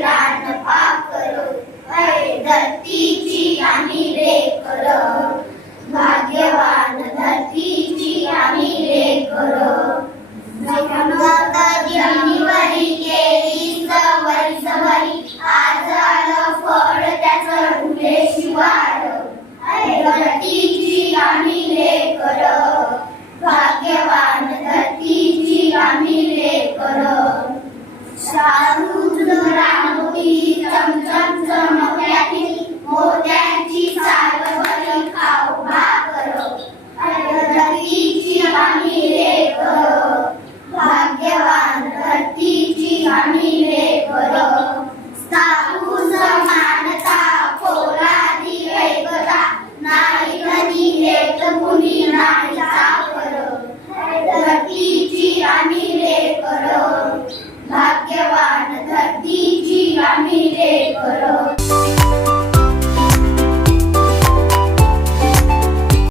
रान पाखर, धरतीची आम्ही लेकर, भाग्यवान धरतीची आम्ही लेकर. जानेवारी केली सवारी सवारी, आज आलं फळ त्याचं फुले शिवार. धरतीची आम्ही लेकर, भाग्यवान धरतीची आम्ही लेकर. शाहू रांगोळी चमचम चमकल्याने, मोत्यांची सालभरी खाऊ भाकर. धरतीची आम्ही लेकर, भाग्यवान धरतीची आम्ही लेकर. साधू समानता पोलादी ऐकता, नाही कधी लेत कुणी नाही साखर. धरतीची आम्ही लेकर, भाग्यवान धरतीची आम्ही लेकर.